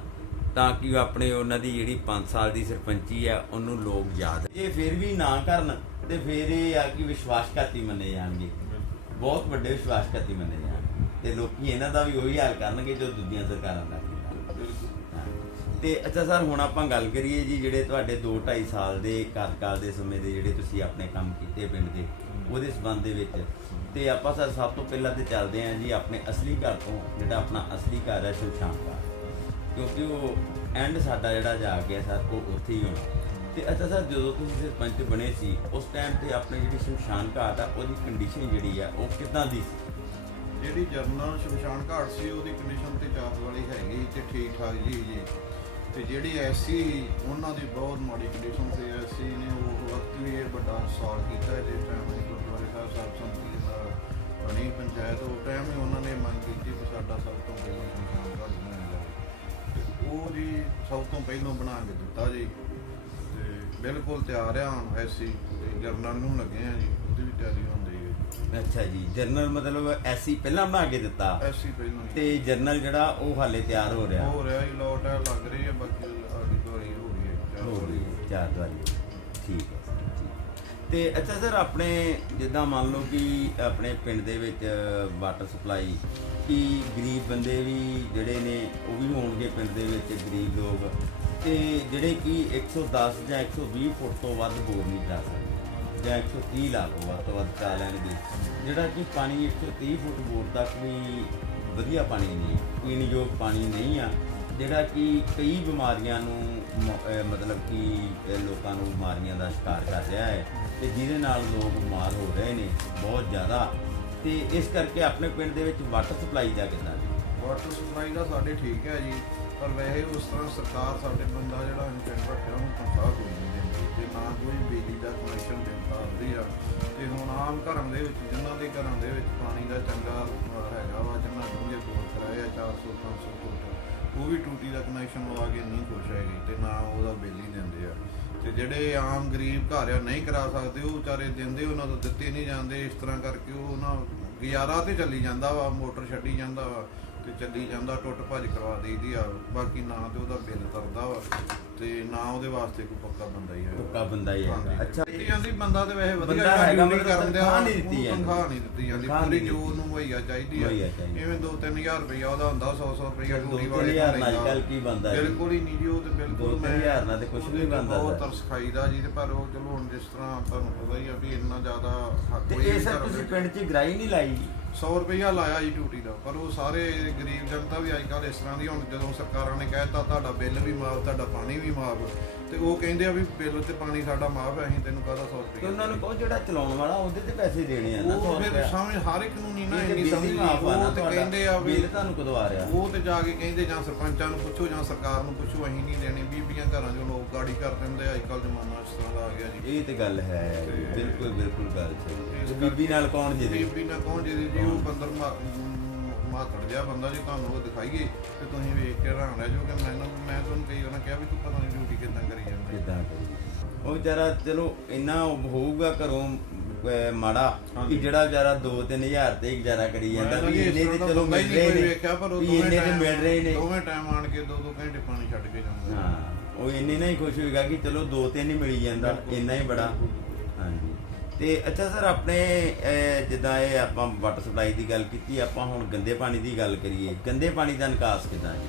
ਤਾਂ ਕਿ ਉਹ ਆਪਣੇ ਉਹਨਾਂ ਦੀ ਜਿਹੜੀ 5 ਸਾਲ ਦੀ ਸਰਪੰਚੀ ਆ ਉਹਨੂੰ ਲੋਕ ਯਾਦ। ਇਹ ਫਿਰ ਵੀ ਨਾ ਕਰਨ ਤੇ ਫਿਰ ਇਹ ਆ ਕਿ ਵਿਸ਼ਵਾਸਘਾਤੀ ਮੰਨੇ ਜਾਣਗੇ, ਬਹੁਤ ਵੱਡੇ ਵਿਸ਼ਵਾਸਘਾਤੀ ਮੰਨੇ ਜਾਣਗੇ ਤੇ ਲੋਕੀ ਇਹਨਾਂ ਦਾ ਵੀ ਉਹੀ ਹਾਲ ਕਰਨਗੇ ਜੋ ਦੂਜੀਆਂ ਸਰਕਾਰਾਂ ਦਾ ਕੀਤਾ। ਹਾਂ। ਤੇ ਅੱਛਾ ਸਰ, ਹੁਣ ਆਪਾਂ ਗੱਲ ਕਰੀਏ ਜੀ ਜਿਹੜੇ ਤੁਹਾਡੇ 2-2.5 ਸਾਲ ਦੇ ਕਾਰਜਕਾਲ ਦੇ ਸਮੇਂ ਦੇ ਜਿਹੜੇ ਤੁਸੀਂ ਆਪਣੇ ਕੰਮ ਕੀਤੇ ਪਿੰਡ ਦੇ, ਉਹਦੇ ਸੰਬੰਧ ਦੇ ਵਿੱਚ ਤੇ ਆਪਾਂ ਸਰ ਸਭ ਤੋਂ ਪਹਿਲਾਂ ਤੇ ਚੱਲਦੇ ਹਾਂ ਜੀ ਆਪਣੇ ਅਸਲੀ ਘਰ ਤੋਂ, ਜਿਹੜਾ ਆਪਣਾ ਅਸਲੀ ਘਰ ਹੈ ਸ਼ਮਸ਼ਾਨ ਘਾਟ, ਕਿਉਂਕਿ ਉਹ ਐਂਡ ਸਾਡਾ ਜਿਹੜਾ ਜਾ ਗਿਆ ਸਰ ਉਹ ਉੱਥੇ ਹੀ ਹੋਣਾ। ਤੇ ਅੱਛਾ ਸਰ, ਜਦੋਂ ਤੁਸੀਂ ਸਰਪੰਚ ਬਣੇ ਸੀ ਉਸ ਟਾਈਮ ਤੇ ਆਪਣੇ ਜਿਹੜੀ ਸ਼ਮਸ਼ਾਨ ਘਾਟ ਆ ਉਹਦੀ ਕੰਡੀਸ਼ਨ ਜਿਹੜੀ ਆ ਉਹ ਕਿੱਦਾਂ ਦੀ ਸੀ? ਜਿਹੜੀ ਜਰਨਲ ਸ਼ਮਸ਼ਾਨ ਘਾਟ ਸੀ ਉਹਦੀ ਕੰਡੀਸ਼ਨ ਤੇ ਚਾਪ ਵਾਲੀ ਹੈਗੀ ਤੇ ਠੀਕ ਠਾਕ ਜੀ। ਤੇ ਜਿਹੜੀ ਐਸੀ ਉਹਨਾਂ ਦੀ ਬਹੁਤ ਮਾੜੀ ਕੰਡੀਸ਼ਨ ਸੀ। ਐਸੀ ਨੇ ਉਹ ਵਕਤ ਵੀ ਇਹ ਵੱਡਾ ਸਵਾਲ ਕੀਤਾ ਇਹਦੇ ਟਾਈਮ ਦੀ ਗੁਰਦੁਆਰੇ ਸਾਹਿਬ ਸਰਬਸੰਮਤੀ ਦੇ ਨਾਲ ਬਣੀ ਪੰਚਾਇਤ, ਉਹ ਟਾਈਮ ਹੀ ਉਹਨਾਂ ਨੇ ਮੰਗ ਕੀਤੀ ਕਿ ਸਾਡਾ ਸਭ ਤੋਂ ਪਹਿਲਾਂ ਸ਼ਮਸ਼ਾਨ ਘਾਟ ਬਣਾਇਆ ਜਾਵੇ ਤੇ ਉਹ ਜੀ ਸਭ ਤੋਂ ਪਹਿਲਾਂ ਬਣਾ ਕੇ ਦਿੱਤਾ ਜੀ। ਤੇ ਬਿਲਕੁਲ ਤਿਆਰ ਆ ਹੁਣ ਐਸੀ ਜਰਨਲ ਨੂੰ ਲੱਗੇ ਆ ਜੀ, ਉਹਦੀ ਵੀ ਤਿਆਰੀ ਹੁੰਦੀ ਹੈ। ਅੱਛਾ ਜੀ, ਜਰਨਲ ਮਤਲਬ ਐਸੀ ਪਹਿਲਾਂ ਬਣਾ ਕੇ ਦਿੱਤਾ ਐਸੀ ਪਹਿਲਾਂ ਹੀ। ਤੇ ਜਰਨਲ ਜਿਹੜਾ ਉਹ ਹਾਲੇ ਤਿਆਰ ਹੋ ਰਿਹਾ ਹੀ ਲੋਟ ਹੈ, ਲੱਗ ਰਹੀ ਹੈ, ਬਾਕੀ ਆਡੀ ਦਵਾਈ ਹੋ ਰਹੀ ਹੈ, ਹੋ ਰਹੀ ਹੈ, 4 ਦਵਾਈ। ਠੀਕ ਹੈ ਸਰ, ਠੀਕ। ਤੇ ਅੱਛਾ ਸਰ, ਆਪਣੇ ਜਿੱਦਾਂ ਮੰਨ ਲਓ ਕਿ ਆਪਣੇ ਪਿੰਡ ਦੇ ਵਿੱਚ ਵਾਟਰ ਸਪਲਾਈ ਕੀ ਗਰੀਬ ਬੰਦੇ ਵੀ ਜਿਹੜੇ ਨੇ ਉਹ ਵੀ ਹੋਣਗੇ ਪਿੰਡ ਦੇ ਵਿੱਚ ਗਰੀਬ ਲੋਕ, ਤੇ ਜਿਹੜੇ ਕਿ 110 ਜਾਂ 120 ਫੁੱਟ ਤੋਂ ਵੱਧ ਬੋਰ ਨਹੀਂ ਕਰਾ ਸਕਦੇ ਜਾਂ 130 ਲਾ ਲਓ ਵੱਧ ਤੋਂ ਵੱਧ ਕਰਾ ਲੈਣਗੇ, ਜਿਹੜਾ ਕਿ ਪਾਣੀ 130 ਫੁੱਟ ਬੋਰ ਤੱਕ ਵੀ ਵਧੀਆ ਪਾਣੀ ਨਹੀਂ, ਪੀਣ ਯੋਗ ਪਾਣੀ ਨਹੀਂ ਆ, ਜਿਹੜਾ ਕਿ ਕਈ ਬਿਮਾਰੀਆਂ ਨੂੰ ਮਤਲਬ ਕਿ ਲੋਕਾਂ ਨੂੰ ਬਿਮਾਰੀਆਂ ਦਾ ਸ਼ਿਕਾਰ ਕਰ ਰਿਹਾ ਹੈ ਤੇ ਜਿਹਦੇ ਨਾਲ ਲੋਕ ਬਿਮਾਰ ਹੋ ਰਹੇ ਨੇ ਬਹੁਤ ਜ਼ਿਆਦਾ। ਤੇ ਇਸ ਕਰਕੇ ਆਪਣੇ ਪਿੰਡ ਦੇ ਵਿੱਚ ਵਾਟਰ ਸਪਲਾਈ ਦਾ ਕਿੱਦਾਂ ਜੀ? ਵਾਟਰ ਸਪਲਾਈ ਦਾ ਸਾਡੇ ਠੀਕ ਹੈ ਜੀ, ਪਰ ਵੈਸੇ ਉਸ ਤਰ੍ਹਾਂ ਸਰਕਾਰ ਸਾਡੇ ਬੰਦਾ ਜਿਹੜਾ ਪਿੰਡ ਰੱਖਿਆ ਉਹਨੂੰ ਤਨਖਾਹ ਕੋਈ ਨਹੀਂ ਦਿੰਦੀ ਤੇ ਨਾ ਕੋਈ ਬਿਜਲੀ ਦਾ ਕਨੈਕਸ਼ਨ ਦਿੰਦਾ ਹੁੰਦੀ ਆ। ਤੇ ਹੁਣ ਆਮ ਘਰਾਂ ਦੇ ਵਿੱਚ ਜਿਨ੍ਹਾਂ ਦੇ ਘਰਾਂ ਦੇ ਵਿੱਚ ਪਾਣੀ ਦਾ ਚੰਗਾ ਹੈਗਾ ਵਾ, ਜਿਨ੍ਹਾਂ ਡੂੰਘੇ ਬੋਰ ਕਰਾਏ ਆ 400-500 ਫੁੱਟ, ਉਹ ਵੀ ਟੂਟੀ ਦਾ ਕਨੈਕਸ਼ਨ ਲਵਾ ਕੇ ਨਹੀਂ ਖੁਸ਼ ਹੈਗੇ ਤੇ ਨਾ ਉਹਦਾ ਬਿੱਲ ਹੀ ਦਿੰਦੇ ਆ। ਤੇ ਜਿਹੜੇ ਆਮ ਗਰੀਬ ਘਰ ਆ ਨਹੀਂ ਕਰਾ ਸਕਦੇ ਉਹ ਵਿਚਾਰੇ ਦਿੰਦੇ, ਉਹਨਾਂ ਤੋਂ ਦਿੱਤੇ ਨਹੀਂ ਜਾਂਦੇ। ਇਸ ਤਰ੍ਹਾਂ ਕਰਕੇ ਉਹ ਨਾ ਗੁਜ਼ਾਰਾ ਤੇ ਚੱਲੀ ਜਾਂਦਾ ਵਾ, ਮੋਟਰ ਛੱਡੀ ਜਾਂਦਾ ਵਾ ਤੇ ਚੱਲੀ ਜਾਂਦਾ, ਟੁੱਟ ਭੱਜ ਕਰਵਾ ਦੇਈਦੀ ਆ। ਬਾਕੀ ਨਾ ਤੇ ਉਹਦਾ ਬਿੱਲ ਤਰਦਾ ਵਾ ਤੇ ਨਾ ਉਹਦੇ ਵਾਸਤੇ ਕੋਈ ਪੱਕਾ ਬੰਦਾ ਹੀ ਹੈ। ਪੱਕਾ ਬੰਦਾ ਹੀ ਹੈਗਾ। ਅੱਛਾ, ਦਿੱਤੀ ਜਾਂਦੀ ਬੰਦਾ ਤੇ ਵੈਸੇ ਵਧੀਆ ਬੰਦਾ ਹੈਗਾ, ਡਿਊਟੀ ਕਰਨ ਦਿਆ, ਤਨਖਾਹ ਨਹੀਂ ਦਿੱਤੀ ਜਾਂਦੀ, ਤਨਖਾਹ ਨਹੀਂ ਦਿੱਤੀ ਜਾਂਦੀ, ਪੂਰੀ ਜੋ ਉਹਨੂੰ ਮੁਹੱਈਆ ਚਾਹੀਦੀ ਆ। ਇਵੇਂ 2-3000 ਰੁਪਇਆ ਉਹਦਾ ਹੁੰਦਾ, 100 ਰੁਪਇਆ ਟੂਟੀ ਵਾਲੇ ਦਾ ਅੱਜ ਕੱਲ ਕੀ ਬੰਦਾ ਬਿਲਕੁਲ ਹੀ ਨਹੀਂ ਜੀ। ਉਹ ਤੇ ਬਿਲਕੁਲ 2000 ਨਾਲ ਤੇ ਕੁਝ ਨਹੀਂ ਬੰਦਾ ਬਹੁਤ ਤਰਸ ਖਾਈਦਾ ਜੀ। ਤੇ ਪਰ ਉਹ ਚਲੋ ਹੁਣ ਜਿਸ ਤਰ੍ਹਾਂ ਤੁਹਾਨੂੰ ਪਤਾ ਹੀ ਆ ਵੀ ਇੰਨਾ ਜ਼ਿਆਦਾ ਤੇ ਇਹ ਸਰ ਤੁਸੀਂ ਪਿੰਡ 'ਚ ਗਰਾਈ ਨਹੀਂ ਲਾਈ? 100 ਰੁਪਇਆ ਲਾਇਆ ਜੀ ਟੂਟੀ ਦਾ, ਪਰ ਉਹ ਸਾਰੇ ਗਰੀਬ ਜਨਤਾ ਵੀ ਅੱਜ ਕੱਲ੍ਹ ਇਸ ਤਰ੍ਹਾਂ ਦੀ। ਹੁਣ ਜਦੋਂ ਸਰਕਾਰਾਂ ਨੇ ਕਹਿ ਦਿੱਤਾ ਤੁਹਾਡਾ ਬਿੱਲ ਵੀ ਮਾਫ, ਤੁਹਾਡਾ ਪਾਣੀ ਵੀ ਮਾਫ, ਤੇ ਉਹ ਕਹਿੰਦੇ ਆ ਵੀ ਬਿੱਲ ਤੇ ਪਾਣੀ ਸਾਡਾ ਮਾਫ ਹੈ, ਅਸੀਂ ਤੈਨੂੰ ਕਾਹਦਾ 100 ਰੁਪਇਆ। ਉਹਨਾਂ ਨੂੰ ਕਹੋ ਜਿਹੜਾ ਚਲਾਉਣ ਵਾਲਾ ਉਹਦੇ ਤੇ ਪੈਸੇ ਦੇਣੇ ਆ ਨਾ। ਉਹ ਫਿਰ ਸਮਝ ਹਰ ਇੱਕ ਨੂੰ ਨਹੀਂ ਨਾ ਇੰਨੀ ਸਮਝ। ਉਹ ਤੇ ਕਹਿੰਦੇ ਆ ਵੀ ਬਿੱਲ ਤੁਹਾਨੂੰ ਕਦੋਂ ਆ ਰਿਹਾ, ਉਹ ਤੇ ਜਾ ਕੇ ਕਹਿੰਦੇ ਜਾਂ ਸਰਪੰਚਾਂ ਨੂੰ ਪੁੱਛੋ ਜਾਂ ਸਰਕਾਰ ਨੂੰ ਪੁੱਛੋ, ਅਸੀਂ ਨਹੀਂ ਦੇਣੀ। ਬੀਬੀਆਂ ਘਰਾਂ 'ਚੋਂ ਲੋਕ ਗਾੜੀ ਕਰ ਦਿੰਦੇ ਆ, ਅੱਜ ਕੱਲ੍ਹ ਜ਼ਮਾਨਾ ਇਸ ਤਰ੍ਹਾਂ ਦਾ ਆ ਗਿਆ ਜੀ। ਇਹ ਤੇ ਗੱਲ ਹੈ, ਬਿਲਕੁਲ ਗੱਲ ਸਹੀ। ਬੀਬੀ ਨਾਲ ਕੌਣ ਜਿਹਦੀ? ਬੀਬੀ ਨਾਲ ਕੌਣ ਜਿਹਦੀ ਜੀ? ਉਹ ਬੰਦਰ ਮਾਤੜ ਜਿਹਾ ਬੰਦਾ ਜੀ, ਤੁਹਾਨੂੰ ਉਹ ਦਿਖਾਈਏ ਤੇ ਤੁਸੀਂ ਵੇਖ ਕੇ ਹੈਰਾਨ ਰਹਿ ਜਾਓਗੇ। ਮੈਂ ਤੁਹਾਨੂੰ ਕਈ ਵਾਰ ਕਿਹਾ ਵੀ ਤੂੰ ਪਤਾ ਨਹੀਂ ਡਿਊਟੀ ਕਿੱਦਾਂ ਕਰੀ ਜਾਂਦਾ। ਕਿੱਦਾਂ ਕਰੀ ਉਹ ਵਿਚਾਰਾ, ਚਲੋ ਇੰਨਾ ਹੋਊਗਾ ਘਰੋਂ ਮਾੜਾ ਕਿ ਜਿਹੜਾ ਵਿਚਾਰਾ 2-3000 ਤੇ ਗੁਜ਼ਾਰਾ ਕਰੀ ਜਾਂਦਾ ਵੀ ਇੰਨੇ ਤੇ ਚਲੋ ਮਿਲ ਰਹੇ ਨੇ, ਵੇਖਿਆ ਪਰ ਉਹ ਇੰਨੇ ਤੇ ਮਿਲ ਰਹੇ ਨੇ, ਦੋਵੇਂ ਟਾਈਮ ਆਣ ਕੇ 2-2 ਘੰਟੇ ਪਾਣੀ ਛੱਡ ਕੇ ਜਾਂਦੇ। ਹਾਂ, ਉਹ ਇੰਨੇ ਨਾਲ ਹੀ ਖੁਸ਼ ਹੋਏਗਾ ਕਿ ਚਲੋ 2-3 ਹੀ ਮਿਲੀ ਜਾਂਦਾ, ਇੰਨਾ ਹੀ ਬੜਾ। ਹਾਂਜੀ। ਤੇ ਅੱਛਾ ਸਰ, ਆਪਣੇ ਜਿੱਦਾਂ ਇਹ ਆਪਾਂ ਵਾਟਰ ਸਪਲਾਈ ਦੀ ਗੱਲ ਕੀਤੀ, ਆਪਾਂ ਹੁਣ ਗੰਦੇ ਪਾਣੀ ਦੀ ਗੱਲ ਕਰੀਏ। ਗੰਦੇ ਪਾਣੀ ਦਾ ਨਿਕਾਸ ਕਿੱਦਾਂ ਜੀ?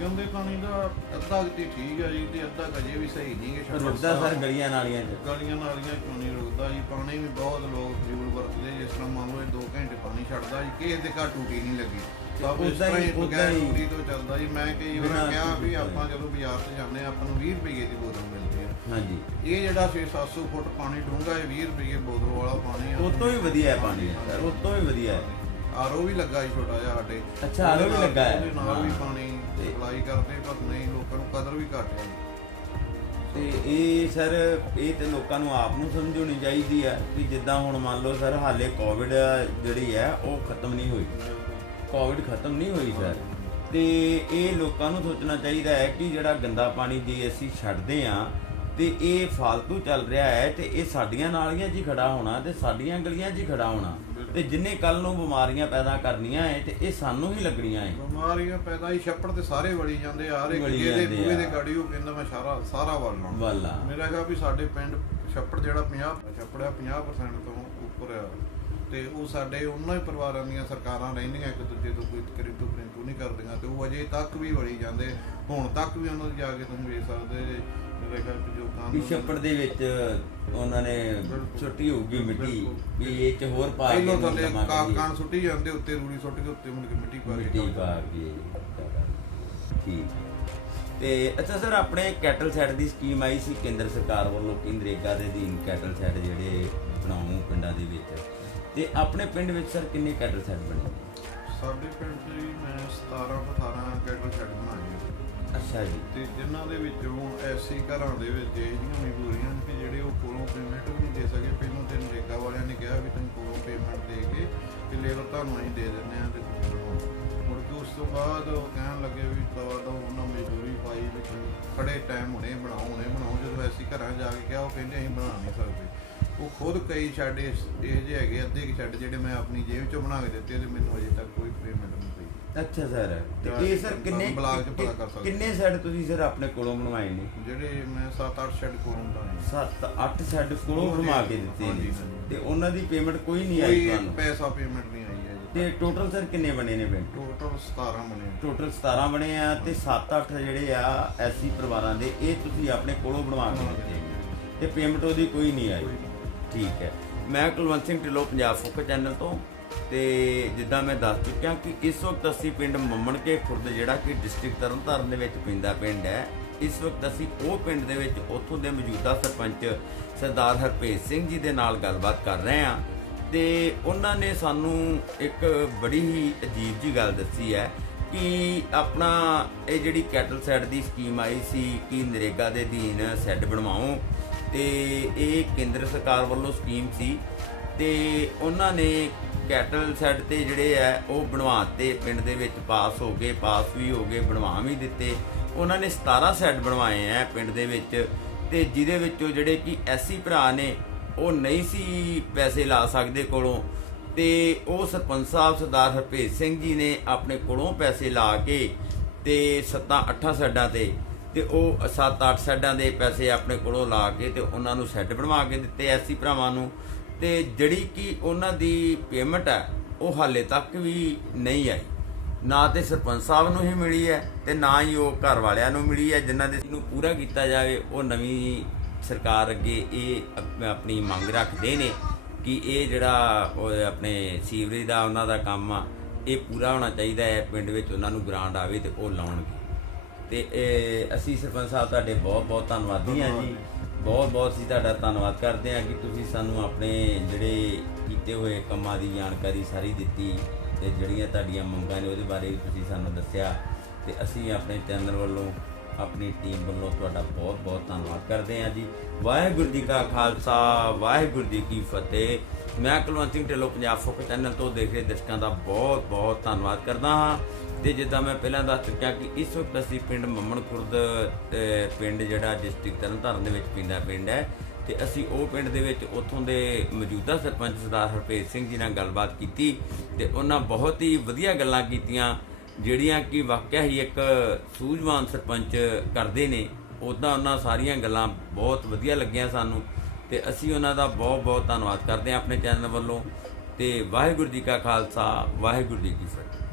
ਗੰਦੇ ਪਾਣੀ ਦਾ ਅੱਧਾ ਤੇ ਠੀਕ ਹੈ ਜੀ ਤੇ ਅੱਧਾ ਅਜੇ ਵੀ ਸਹੀ ਨਹੀਂ ਹੈ। ਰੁਕਦਾ ਸਰ ਗਲੀਆਂ ਨਾਲੀਆਂ 'ਚ? ਗਲੀਆਂ ਨਾਲੀਆਂ ਕਿਉਂ ਨਹੀਂ ਰੁਕਦਾ ਜੀ? ਪਾਣੀ ਵੀ ਬਹੁਤ ਲੋਕ ਫਜ਼ੂਲ ਵਰਤਦੇ। ਜਿਸ ਤਰ੍ਹਾਂ ਮੰਨ ਲਓ 2 ਘੰਟੇ ਪਾਣੀ ਛੱਡਦਾ ਜੀ, ਕਿਸੇ ਦੇ ਘਰ ਟੂਟੀ ਨਹੀਂ ਲੱਗੀ, ਸਭ ਇਸ ਤਰ੍ਹਾਂ ਹੀ ਬਗੈਰ ਟੂਟੀ ਤੋਂ ਚੱਲਦਾ ਜੀ। ਮੈਂ ਕਈ ਵਾਰ ਕਿਹਾ ਵੀ ਆਪਾਂ ਜਦੋਂ ਬਾਜ਼ਾਰ 'ਚ ਜਾਂਦੇ ਹਾਂ ਆਪਾਂ ਨੂੰ 20 ਰੁਪਏ ਦੀ ਬੋਤਲ ਮਿਲਦੀ ਹੈ। ਹਾਂਜੀ। ਇਹ ਜਿਹੜਾ 600-700 ਫੁੱਟ ਪਾਣੀ ਡੂੰਘਾ ਹੈ, 20 ਰੁਪਏ ਬੋਤਲ ਵਾਲਾ ਪਾਣੀ ਆ। ਉਹ ਤੋਂ ਵੀ ਵਧੀਆ ਹੈ ਪਾਣੀ ਸਰ, ਉਹ ਤੋਂ ਵੀ ਵਧੀਆ ਹੈ। ਆਰਓ ਵੀ ਲੱਗਾ ਜੀ ਛੋਟਾ ਜਿਹਾ ਸਾਡੇ। ਅੱਛਾ, ਆਰਓ ਵੀ ਲੱਗਾ ਹੈ? ਉਹਦੇ ਨਾਲ ਵੀ ਪਾਣੀ ਸਪਲਾਈ ਕਰਦੇ, ਪਰ ਨਹੀਂ, ਲੋਕਾਂ ਨੂੰ ਕਦਰ ਵੀ ਘੱਟ ਹੈ। ਤੇ ਇਹ ਸਰ, ਇਹ ਤੇ ਲੋਕਾਂ ਨੂੰ ਆਪ ਨੂੰ ਸਮਝ ਹੋਣੀ ਚਾਹੀਦੀ ਹੈ ਕਿ ਜਿੱਦਾਂ ਹੁਣ ਮੰਨ ਲਓ ਸਰ, ਹਾਲੇ ਕੋਵਿਡ ਜਿਹੜੀ ਹੈ ਉਹ ਖਤਮ ਨਹੀਂ ਹੋਈ, ਕੋਵਿਡ ਖਤਮ ਨਹੀਂ ਹੋਈ ਸਰ। ਤੇ ਇਹ ਲੋਕਾਂ ਨੂੰ ਸੋਚਣਾ ਚਾਹੀਦਾ ਹੈ ਕਿ ਜਿਹੜਾ ਗੰਦਾ ਪਾਣੀ ਜੇ ਅਸੀਂ ਛੱਡਦੇ ਹਾਂ ਤੇ ਇਹ ਫालतू ਚੱਲ ਰਿਹਾ ਹੈ ਤੇ ਇਹ ਸਾਡੀਆਂ ਨਾਲੀਆਂ 'ਚ ਹੀ ਖੜਾ ਹੋਣਾ ਤੇ ਸਾਡੀਆਂ ਗਲੀਆਂ 'ਚ ਹੀ ਖੜਾ ਹੋਣਾ ਤੇ ਜਿੰਨੇ ਕੱਲ ਨੂੰ ਬਿਮਾਰੀਆਂ ਪੈਦਾ ਕਰਨੀਆਂ ਹੈ ਤੇ ਇਹ ਸਾਨੂੰ ਹੀ ਲੱਗਣੀਆਂ ਹੈ। ਬਿਮਾਰੀਆਂ ਪੈਦਾ ਹੀ ਛੱਪੜ ਤੇ ਸਾਰੇ ਵੜੀ ਜਾਂਦੇ ਆ, ਹਰ ਇੱਕ ਵੜੀ ਜਿਹਦੇ ਜਾਂਦੇ ਬੂਹੇ ਆ। ਦੇ ਗਾੜੀ ਉਹ ਕਹਿੰਦਾ ਮੈਂ ਸਾਰਾ ਵੱਲ ਲਾਉਣਾ। ਵਾਲਾ ਮੇਰਾ ਕਿਹਾ ਵੀ ਸਾਡੇ ਪਿੰਡ ਛੱਪੜ ਜਿਹੜਾ 50 ਛੱਪੜ ਆ 50% ਤੋਂ ਉੱਪਰ ਆ ਤੇ ਉਹ ਸਾਡੇ ਉਹਨਾਂ ਹੀ ਪਰਿਵਾਰਾਂ ਦੀਆਂ ਸਰਕਾਰਾਂ ਰਹਿੰਦੀਆਂ ਇੱਕ ਦੂਜੇ ਤੋਂ ਕੋਈ ਕਰੀਬੂ ਨਹੀਂ ਕਰਦੀਆਂ ਤੇ ਉਹ ਅਜੇ ਤੱਕ ਵੀ ਵੜੀ ਜਾਂਦੇ। ਹੁਣ ਤੱਕ ਵੀ ਉਹਨਾਂ ਦੇ ਜਾ ਕੇ ਤੁਸੀਂ ਵੇਖ ਸਕਦੇ ਜੇ ਮੇਰੇ ਖਿਆਲ ਚ ਜੋ ਕੰਮ ਛੱਪੜ ਦੇ ਵਿੱਚ ਉਹਨਾਂ ਨੇ ਛੋਟੀ ਹੋਊਗੀ ਮਿੱਟੀ ਵੀ ਇਹ 'ਚ ਹੋਰ ਪਾ ਕੇ ਪਹਿਲੋਂ ਥੱਲੇ ਲਵਾਂਗੇ। ਕਾਣ ਸੁੱਟੀ ਜਾਂਦੇ, ਉੱਤੇ ਰੂੜੀ ਸੁੱਟ ਕੇ ਉੱਤੇ ਮੁੜ ਕੇ ਮਿੱਟੀ ਪਾ ਮਿੱਟੀ ਕੇ ਪਾ ਕੇ ਠੀਕ। ਤੇ ਅੱਛਾ ਸਰ, ਆਪਣੇ ਕੈਟਲ ਸੈਟ ਦੀ ਸਕੀਮ ਆਈ ਸੀ ਕੇਂਦਰ ਸਰਕਾਰ ਵੱਲੋਂ ਕਿ ਨਰੇਗਾ ਦੇ ਅਧੀਨ ਕੈਟਲ ਸੈਟ ਜਿਹੜੇ ਬਣਾਉਂ ਪਿੰਡਾਂ ਦੇ ਵਿੱਚ, ਤੇ ਆਪਣੇ ਪਿੰਡ ਵਿੱਚ ਸਰ ਕਿੰਨੇ ਕੈਟਲ ਸੈਟ ਬਣੇ? ਸਾਡੇ ਪਿੰਡ 'ਚ ਜੀ ਮੈਂ 17 ਤੋਂ 18 ਕੈਟਲ ਸ਼ੈੱਡ ਬਣਾਏ ਆ। ਅੱਛਾ ਜੀ। ਤੇ ਜਿਨ੍ਹਾਂ ਦੇ ਵਿੱਚੋਂ ਐਸੀ ਘਰਾਂ ਦੇ ਵਿੱਚ ਇਹ ਜਿਹੀਆਂ ਮਜਬੂਰੀਆਂ ਨੇ ਕਿ ਜਿਹੜੇ ਉਹ ਕੋਲੋਂ ਪੇਮੈਂਟ ਵੀ ਨਹੀਂ ਦੇ ਸਕੇ। ਪਹਿਲਾਂ ਤੇ ਨਰੇਗਾ ਵਾਲਿਆਂ ਨੇ ਕਿਹਾ ਵੀ ਤੁਸੀਂ ਕੋਲੋਂ ਪੇਮੈਂਟ ਦੇ ਕੇ ਤੇ ਲੇਬਰ ਤੁਹਾਨੂੰ ਅਸੀਂ ਦੇ ਦਿੰਦੇ ਆ ਤੇ ਮੁੜ ਕੇ ਉਸ ਤੋਂ ਬਾਅਦ ਉਹ ਕਹਿਣ ਲੱਗੇ ਵੀ ਦਵਾ ਦੋ ਉਹਨਾਂ ਮਜ਼ਦੂਰੀ ਪਾਈ ਵੀ ਖੜੇ ਟਾਈਮ ਹੁਣੇ ਬਣਾਓ। ਜਦੋਂ ਐਸੀ ਘਰਾਂ ਜਾ ਕੇ ਕਿਹਾ ਉਹ ਕਹਿੰਦੇ ਅਸੀਂ ਬਣਾ ਨਹੀਂ ਸਕਦੇ। ਉਹ ਖੁਦ ਕਈ ਸ਼ੈੱਡ ਇਹ ਜਿਹੇ ਹੈਗੇ, ਅੱਧੇ ਕੁ ਸ਼ੈੱਡ ਜਿਹੜੇ ਮੈਂ ਆਪਣੀ ਜੇਬ ਚੋਂ ਬਣਾ ਕੇ ਦਿੱਤੇ ਤੇ ਮੈਨੂੰ ਅਜੇ ਤੱਕ ਕੋਈ ਪੇਮੈਂਟ ਨਹੀਂ ਪਈ। ਅੱਛਾ ਸਰ, ਤੇ ਇਹ ਸਰ ਕਿੰਨੇ ਬਲਾਕ 'ਚ ਪਤਾ ਕਰ ਸਕਦੇ ਕਿੰਨੇ ਸੈੱਟ ਤੁਸੀਂ ਸਰ ਆਪਣੇ ਕੋਲੋਂ ਬਣਵਾਏ ਨੇ? ਜਿਹੜੇ ਮੈਂ 7-8 ਸ਼ੈੱਡ ਕੋਲੋਂ ਬਣਾਏ। 7-8 ਸੈੱਟ ਕੋਲੋਂ ਬਣਵਾ ਕੇ ਦਿੱਤੇ ਨੇ ਹਾਂਜੀ, ਹਾਂਜੀ। ਤੇ ਉਹਨਾਂ ਦੀ ਪੇਮੈਂਟ ਕੋਈ ਨਹੀਂ ਆਈ ਕੋਈ ਤੁਹਾਨੂੰ? ਪੈਸਾ ਪੇਮੈਂਟ ਨਹੀਂ ਆਈ ਹੈ ਜੀ। ਤੇ ਟੋਟਲ ਸਰ ਕਿੰਨੇ ਬਣੇ ਨੇ ਪਿੰਡ? ਟੋਟਲ 17 ਬਣੇ। ਟੋਟਲ 17 ਬਣੇ ਆ ਤੇ 7-8 ਜਿਹੜੇ ਆ ਐਸੀ ਪਰਿਵਾਰਾਂ ਦੇ ਇਹ ਤੁਸੀਂ ਆਪਣੇ ਕੋਲੋਂ ਬਣਵਾ ਕੇ ਦਿੱਤੇ ਨੇ ਤੇ ਪੇਮੈਂਟ ਉਹਦੀ ਕੋਈ ਨਹੀਂ ਆਈ। ਠੀਕ ਹੈ। ਮੈਂ ਕੁਲਵੰਤ ਸਿੰਘ ਢਿੱਲੋਂ, ਪੰਜਾਬ ਫੋਕਸ ਚੈਨਲ ਤੋਂ। ਤੇ ਜਿੱਦਾਂ ਮੈਂ ਦੱਸ ਚੁੱਕਿਆ ਕਿ ਇਸ ਵਕਤ ਅਸੀਂ ਪਿੰਡ ਮੰਮਣਕੇ ਖੁਰਦ ਜਿਹੜਾ ਕਿ ਡਿਸਟ੍ਰਿਕਟ ਤਰਨਤਾਰਨ ਦੇ ਵਿੱਚ ਪੈਂਦਾ ਪਿੰਡ ਹੈ, ਇਸ ਵਕਤ ਅਸੀਂ ਉਹ ਪਿੰਡ ਦੇ ਵਿੱਚ ਉੱਥੋਂ ਦੇ ਮੌਜੂਦਾ ਸਰਪੰਚ ਸਰਦਾਰ ਹਰਪ੍ਰੀਤ ਸਿੰਘ ਜੀ ਦੇ ਨਾਲ ਗੱਲਬਾਤ ਕਰ ਰਹੇ ਹਾਂ। ਤੇ ਉਹਨਾਂ ਨੇ ਸਾਨੂੰ ਇੱਕ ਬੜੀ ਹੀ ਅਜੀਬ ਜੀ ਗੱਲ ਦੱਸੀ ਹੈ ਕਿ ਆਪਣਾ ਇਹ ਜਿਹੜੀ ਕੈਟਲ ਸੈੱਟ ਦੀ ਸਕੀਮ ਆਈ ਸੀ ਕਿ ਨਰੇਗਾ ਦੇ ਅਧੀਨ ਸੈੱਡ ਬਣਵਾਓ, ਤੇ ਇਹ ਕੇਂਦਰ ਸਰਕਾਰ ਵੱਲੋਂ ਸਕੀਮ ਸੀ ਤੇ ਉਹਨਾਂ ਨੇ ਕੈਟਲ ਸੈੱਡ ਤੇ ਜਿਹੜੇ ਆ ਉਹ ਬਣਵਾਤੇ, ਪਿੰਡ ਦੇ ਵਿੱਚ ਪਾਸ ਵੀ ਹੋ ਗਏ, ਬਣਵਾ ਵੀ ਦਿੱਤੇ। ਉਹਨਾਂ ਨੇ 17 ਸੈੱਡ ਬਣਵਾਏ ਆ ਪਿੰਡ ਦੇ ਵਿੱਚ, ਤੇ ਜਿਹਦੇ ਵਿੱਚੋਂ ਜਿਹੜੇ ਕਿ ਐਸੀ ਭਰਾ ਨੇ ਉਹ ਨਹੀਂ ਸੀ ਪੈਸੇ ਲਾ ਸਕਦੇ ਕੋਲੋਂ, ਤੇ ਉਹ ਸਰਪੰਚ ਸਾਹਿਬ ਸਰਦਾਰ ਹਰਪ੍ਰੀਤ ਸਿੰਘ ਜੀ ਨੇ ਆਪਣੇ ਕੋਲੋਂ ਪੈਸੇ ਲਾ ਕੇ ਤੇ 7-8 ਸੈੱਡਾਂ ਤੇ ਉਹ 7-8 ਸੈੱਡਾਂ ਦੇ ਪੈਸੇ ਆਪਣੇ ਕੋਲੋਂ ਲਾ ਕੇ ਤੇ ਉਹਨਾਂ ਨੂੰ ਸੈੱਡ ਬਣਵਾ ਕੇ ਦਿੱਤੇ ਐਸੀ ਭਰਾਵਾਂ ਨੂੰ। ਤੇ ਜਿਹੜੀ ਕਿ ਉਹਨਾਂ ਦੀ ਪੇਮੈਂਟ ਹੈ ਉਹ ਹਾਲੇ ਤੱਕ ਵੀ ਨਹੀਂ ਆਈ, ਨਾ ਤੇ ਸਰਪੰਚ ਸਾਹਿਬ ਨੂੰ ਹੀ ਮਿਲੀ ਹੈ ਤੇ ਨਾ ਹੀ ਉਹ ਘਰ ਵਾਲਿਆਂ ਨੂੰ ਮਿਲੀ ਹੈ। ਜਿਨ੍ਹਾਂ ਦੇ ਨੂੰ ਪੂਰਾ ਕੀਤਾ ਜਾਵੇ, ਉਹ ਨਵੀਂ ਸਰਕਾਰ ਅੱਗੇ ਇਹ ਆਪਣੀ ਮੰਗ ਰੱਖਦੇ ਨੇ ਕਿ ਇਹ ਜਿਹੜਾ ਉਹ ਆਪਣੇ ਸੀਵਰੇਜ ਦਾ ਉਹਨਾਂ ਦਾ ਕੰਮ ਆ ਇਹ ਪੂਰਾ ਹੋਣਾ ਚਾਹੀਦਾ ਹੈ, ਪਿੰਡ ਵਿੱਚ ਉਹਨਾਂ ਨੂੰ ਗ੍ਰਾਂਟ ਆਵੇ ਤੇ ਉਹ ਲਾਉਣਗੇ। ਤੇ ਅਸੀਂ ਸਰਪੰਚ ਸਾਹਿਬ ਤੁਹਾਡੇ ਬਹੁਤ ਧੰਨਵਾਦੀ ਹਾਂ ਜੀ, ਬਹੁਤ ਅਸੀਂ ਤੁਹਾਡਾ ਧੰਨਵਾਦ ਕਰਦੇ ਹਾਂ ਕਿ ਤੁਸੀਂ ਸਾਨੂੰ ਆਪਣੇ ਜਿਹੜੇ ਕੀਤੇ ਹੋਏ ਕੰਮਾਂ ਦੀ ਜਾਣਕਾਰੀ ਸਾਰੀ ਦਿੱਤੀ ਤੇ ਜਿਹੜੀਆਂ ਤੁਹਾਡੀਆਂ ਮੰਗਾਂ ਨੇ ਉਹਦੇ ਬਾਰੇ ਵੀ ਤੁਸੀਂ ਸਾਨੂੰ ਦੱਸਿਆ। ਤੇ ਅਸੀਂ ਆਪਣੇ ਚੈਨਲ ਵੱਲੋਂ, ਆਪਣੀ ਟੀਮ ਵੱਲੋਂ ਤੁਹਾਡਾ ਬਹੁਤ ਧੰਨਵਾਦ ਕਰਦੇ ਹਾਂ ਜੀ। ਵਾਹਿਗੁਰੂ ਜੀ ਕਾ ਖਾਲਸਾ, ਵਾਹਿਗੁਰੂ ਜੀ ਕੀ ਫਤਿਹ। ਮੈਂ ਕੁਲਵੰਤ ਸਿੰਘ ਢਿੱਲੋਂ, ਪੰਜਾਬ ਫੋਕਸ ਚੈਨਲ ਤੋਂ ਦੇਖ ਰਹੇ ਦਰਸ਼ਕਾਂ ਦਾ ਬਹੁਤ ਧੰਨਵਾਦ ਕਰਦਾ ਹਾਂ। ਤੇ ਜਿੱਦਾਂ ਮੈਂ ਪਹਿਲਾਂ ਦੱਸ ਚੁੱਕਿਆ ਕਿ ਇਸ ਵਕਤ ਅਸੀਂ ਪਿੰਡ ਮੰਮਣ ਖੁਰਦ ਪਿੰਡ ਜਿਹੜਾ ਡਿਸਟ੍ਰਿਕਟ ਤਰਨਤਾਰਨ ਦੇ ਵਿੱਚ ਪੈਂਦਾ ਪਿੰਡ ਹੈ, ਤੇ ਅਸੀਂ ਉਹ ਪਿੰਡ ਦੇ ਵਿੱਚ ਉੱਥੋਂ ਦੇ ਮੌਜੂਦਾ ਸਰਪੰਚ ਸਰਦਾਰ ਹਰਪ੍ਰੀਤ ਸਿੰਘ ਜੀ ਨਾਲ ਗੱਲਬਾਤ ਕੀਤੀ ਤੇ ਉਹਨਾਂ ਬਹੁਤ ਹੀ ਵਧੀਆ ਗੱਲਾਂ ਕੀਤੀਆਂ ਜਿਹੜੀਆਂ ਕਿ ਵਾਕਿਆ ਹੀ ਇੱਕ ਸੂਝਵਾਨ ਸਰਪੰਚ ਕਰਦੇ ਨੇ। ਉੱਦਾਂ ਉਹਨਾਂ ਸਾਰੀਆਂ ਗੱਲਾਂ ਬਹੁਤ ਵਧੀਆ ਲੱਗੀਆਂ ਸਾਨੂੰ, ਤੇ ਅਸੀਂ ਉਹਨਾਂ ਦਾ ਬਹੁਤ ਧੰਨਵਾਦ ਕਰਦੇ ਹਾਂ ਆਪਣੇ ਚੈਨਲ ਵੱਲੋਂ। ਤੇ ਵਾਹਿਗੁਰੂ ਜੀ ਕਾ ਖਾਲਸਾ, ਵਾਹਿਗੁਰੂ ਜੀ ਕੀ ਫਤਿਹ।